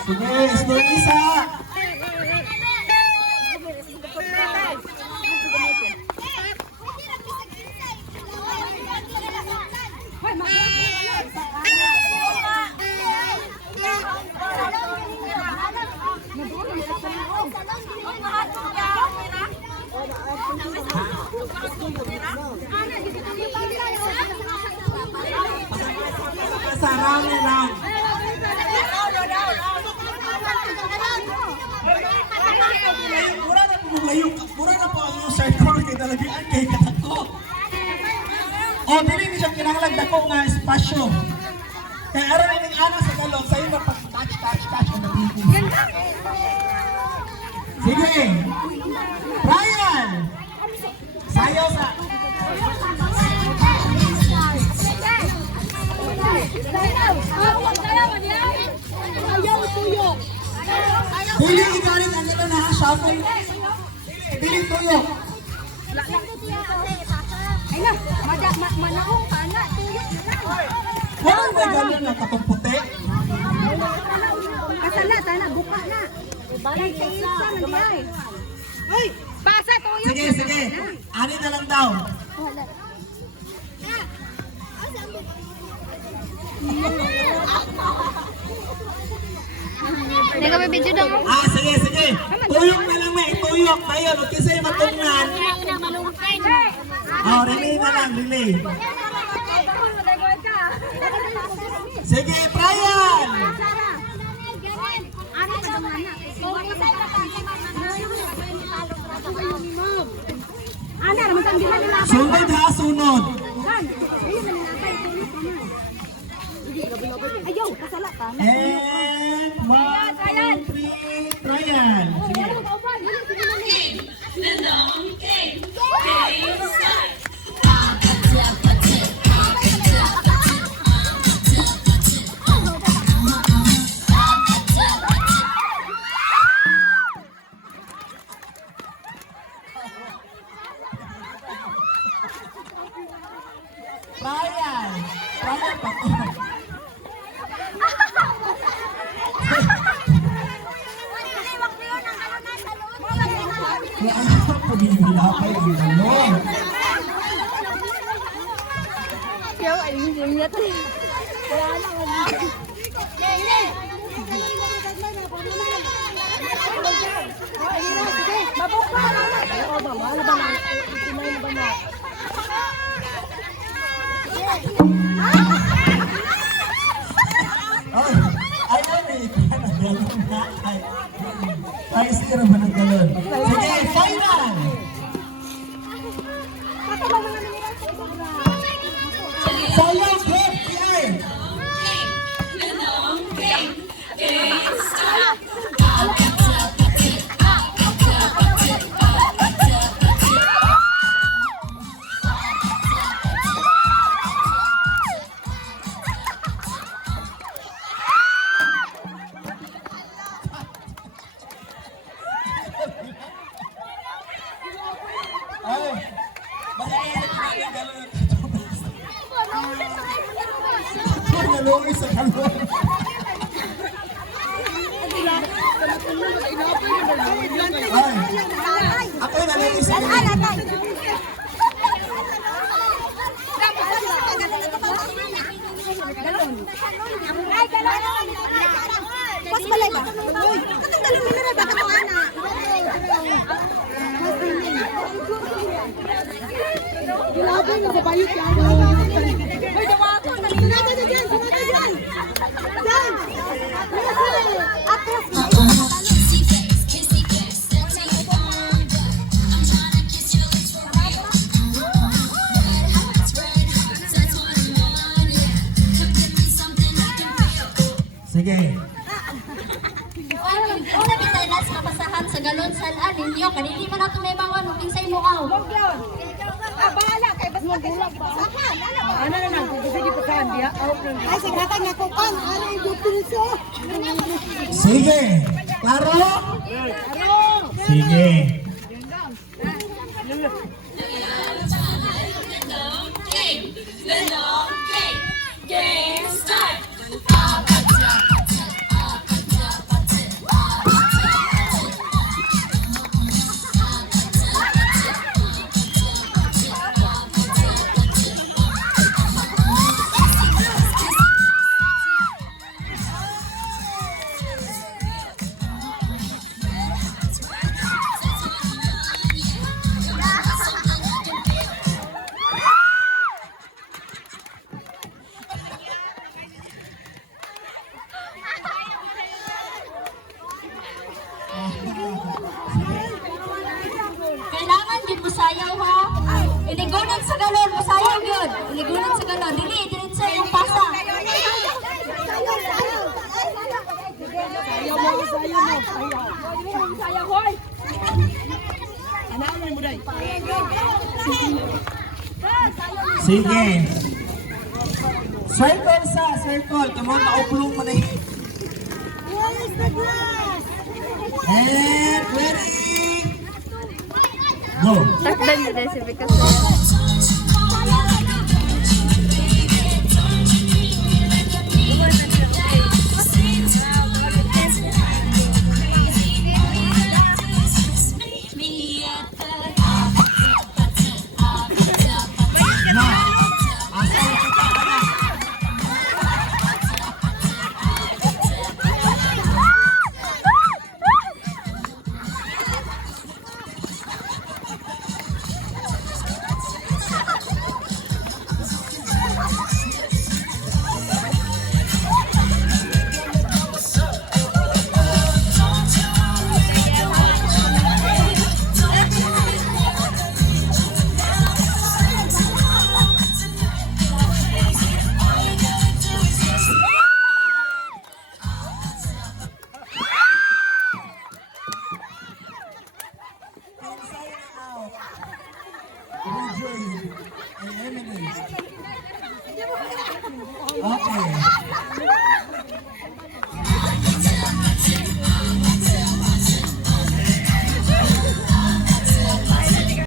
Sige, slow isa. Sarami lang. Mura na po ang user ko kay talagang kay katako. O, dili ni siya kinahanglan dako nga espasyo. Kaya aron ining ana sa galon sa imo pag touch ang nabibig. Sige. Brian. Sayo sa Dili igalit ang gano'n ha, shuffle. Dili tuyo. Ay na, manahong pa na, tuyo na lang. Wala may gano'n na katong puti. Kasala, sana, buka na. Balay sa isa, nandiyan. Ay, basa tuyo. Sige. Ani na lang daw. Hindi ka may video daw mo? Sige. Tuyok na lang may. Tuyok na yun. Huwag kasi matungnan. Relay na lang, relay. Sige, Brian! Sunod ha, sunod. Ayaw, kasala ka. And 1, 2, 3, Brian. Sige. Brian pa to. Ano po binilapay ang galon? Yo, ayun yung yat. Ay, ay, sira ba ng galon? Sige, final! Sayang, good! Ay! Nalungis sa kalon. Ay, ako yung nalungis sa kalon. Pas balay ba? Katong dalawang minuto ba katong ana? Grabe na sa bayot yan. Hoy, dawa ako. Sunod na dyan. Dyan. Atras na. Sige. Una bitay nas mapasahan sa galon sa ninyo kanili man ato may mga nung say mo aw. Bahala kay bas magulang pasahan. Ano na lang, sige pasahan dia. Ay, sigatan nga kung kan. Ano yung piso? Sige. Klaro? Sige. Kailangan yun musayaw ha. Iligunan sa galon, musayaw yun. Iligunan sa galon. Dili, diretso yung pasa. Sige. Circle sa, circle. Come on, nauplong mo na yun. And ready. Go. Takdan na din si Picasso. Na. Asa yung kita ka na? Inside and out. Rejoice and emanate. Okay.